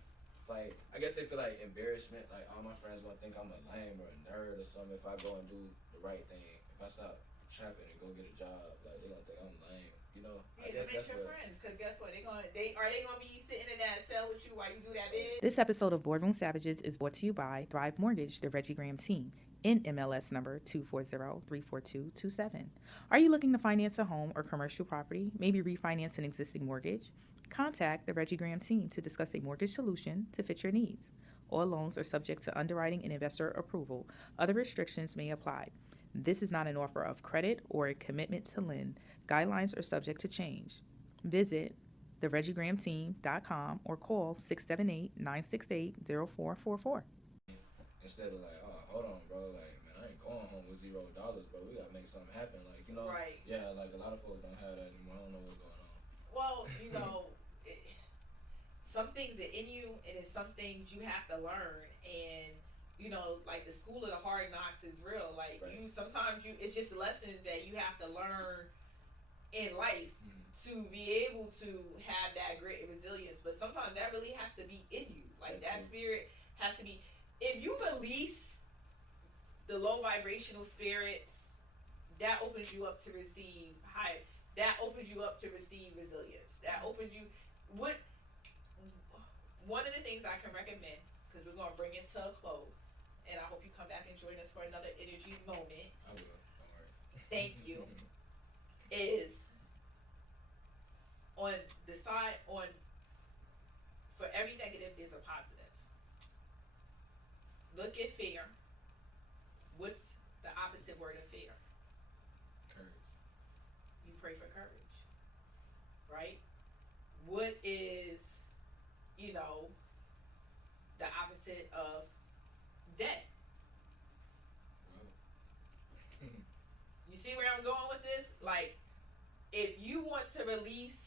Like I guess they feel like embarrassment. Like all my friends gonna think I'm a lame or a nerd or something if I go and do the right thing. If I stop trapping and go get a job, like they gonna think I'm lame. You know? Yeah, I guess that's your friends. Because guess what? Are they gonna be sitting in that cell with you while you do that bid? This episode of Boardroom Savages is brought to you by Thrive Mortgage, the Reggie Graham team, in MLS number 240-34227. Are you looking to finance a home or commercial property? Maybe refinance an existing mortgage? Contact the Reggie Graham team to discuss a mortgage solution to fit your needs. All loans are subject to underwriting and investor approval. Other restrictions may apply. This is not an offer of credit or a commitment to lend. Guidelines are subject to change. Visit thereggiegrahamteam.com or call 678-968-0444. Instead of like, oh, hold on, bro, like, man, I ain't going home with $0, bro. We gotta make something happen. Like, you know, right. Yeah, like a lot of folks don't have that anymore. I don't know what's going on. Well, you know, some things are in you, and it's some things you have to learn. And you know, like the school of the hard knocks is real. Like right. It's just lessons that you have to learn in life to be able to have that grit and resilience. But sometimes that really has to be in you. Like that spirit has to be. If you release the low vibrational spirits, that opens you up to receive high. That opens you up to receive resilience. That opens you. One of the things I can recommend, because we're going to bring it to a close, and I hope you come back and join us for another energy moment. I will. Don't worry. Thank you. Is on the side for every negative, there's a positive. Look at fear. What's the opposite word of fear? Courage. You pray for courage, right? What is, the opposite of debt? You see where I'm going with this? Like, if you want to release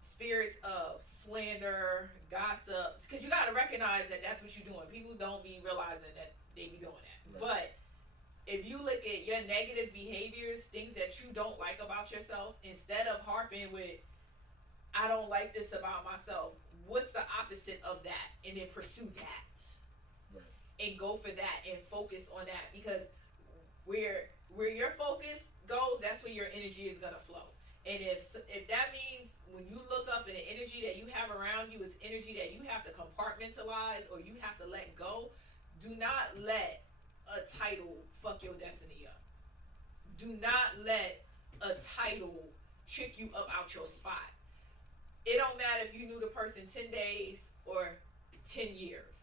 spirits of slander, gossip, because you got to recognize that that's what you're doing. People don't be realizing that they be doing that. Right. But if you look at your negative behaviors, things that you don't like about yourself, instead of harping with, I don't like this about myself, what's the opposite of that? And then pursue that. Right. And go for that and focus on that. Because where your focus goes, that's where your energy is going to flow. And if that means when you look up and the energy that you have around you is energy that you have to compartmentalize or you have to let go, do not let a title fuck your destiny up. Do not let a title trick you up out your spot. It don't matter if you knew the person 10 days or 10 years.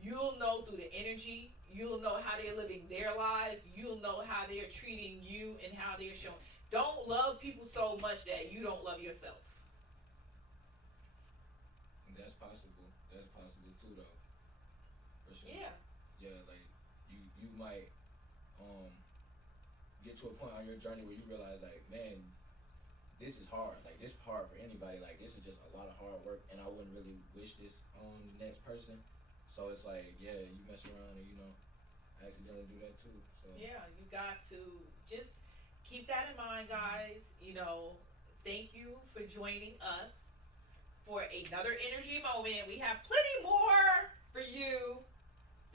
You'll know through the energy. You'll know how they're living their lives. You'll know how they're treating you and how they're showing. Don't love people so much that you don't love yourself. That's possible. That's possible too, though. For sure. Yeah. Yeah, like you might get to a point on your journey where you realize, like, man, this is hard. Like, this is hard for anybody. Like, this is just a lot of hard work, and I wouldn't really wish this on the next person. So it's like, yeah, you mess around and, accidentally do that too. So yeah, you got to just keep that in mind, guys. Thank you for joining us for another energy moment. We have plenty more for you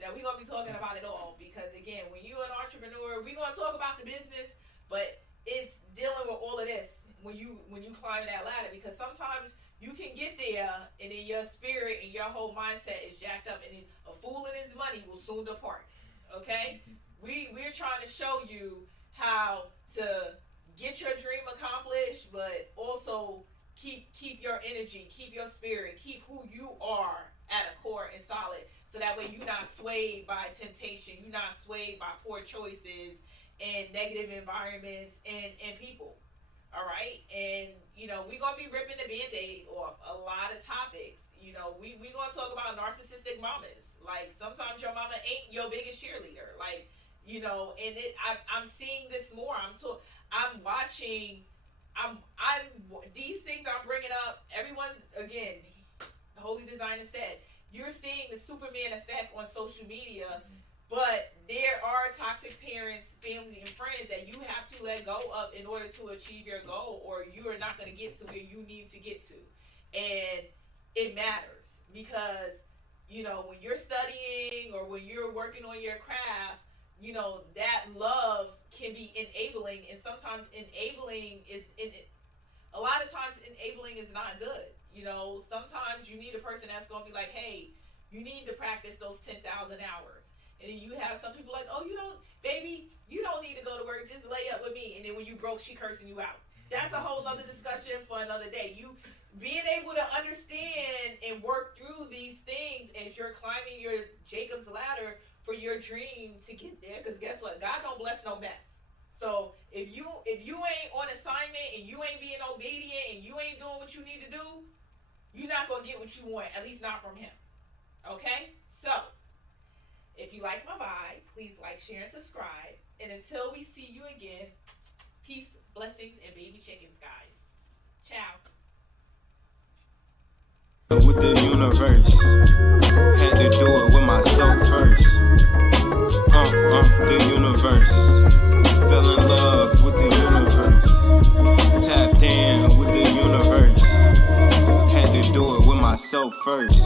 that we're going to be talking about it all. Because, again, when you're an entrepreneur, we're going to talk about the business, but it's dealing with all of this when you climb that ladder. Because sometimes you can get there, and then your spirit and your whole mindset is jacked up, and a fool and his money will soon depart. Okay? We're trying to show you how to get your dream accomplished, but also keep your energy, keep your spirit, keep who you are at a core and solid, so that way you're not swayed by temptation, you're not swayed by poor choices and negative environments and people. All right? And, we're going to be ripping the Band-Aid off a lot of topics. We're going to talk about narcissistic mamas. Like, sometimes your mama ain't your biggest cheerleader. Like, and I'm seeing this more. I'm watching. These things I'm bringing up. Everyone, again, the Holy Designer said, you're seeing the Superman effect on social media, but there are toxic parents, families, and friends that you have to let go of in order to achieve your goal, or you are not going to get to where you need to get to. And it matters because, when you're studying or when you're working on your craft, that love can be enabling, and sometimes enabling is a lot of times enabling is not good. Sometimes you need a person that's going to be like, hey, you need to practice those 10,000 hours. And then you have some people like, oh, you don't need to go to work, just lay up with me. And then when you broke, she cursing you out. That's a whole other discussion for another day. You being able to understand and work through these things as you're climbing your Jacob's ladder for your dream to get there. Because guess what? God don't bless no mess. So if you ain't on assignment and you ain't being obedient and you ain't doing what you need to do, you're not going to get what you want, at least not from him. Okay? So, if you like my vibes, please like, share, and subscribe. And until we see you again, peace, blessings, and baby chickens, guys. Ciao. With the universe, had to do it with myself first. The universe, fell in love with the universe, tapped in with the universe, had to do it with myself first.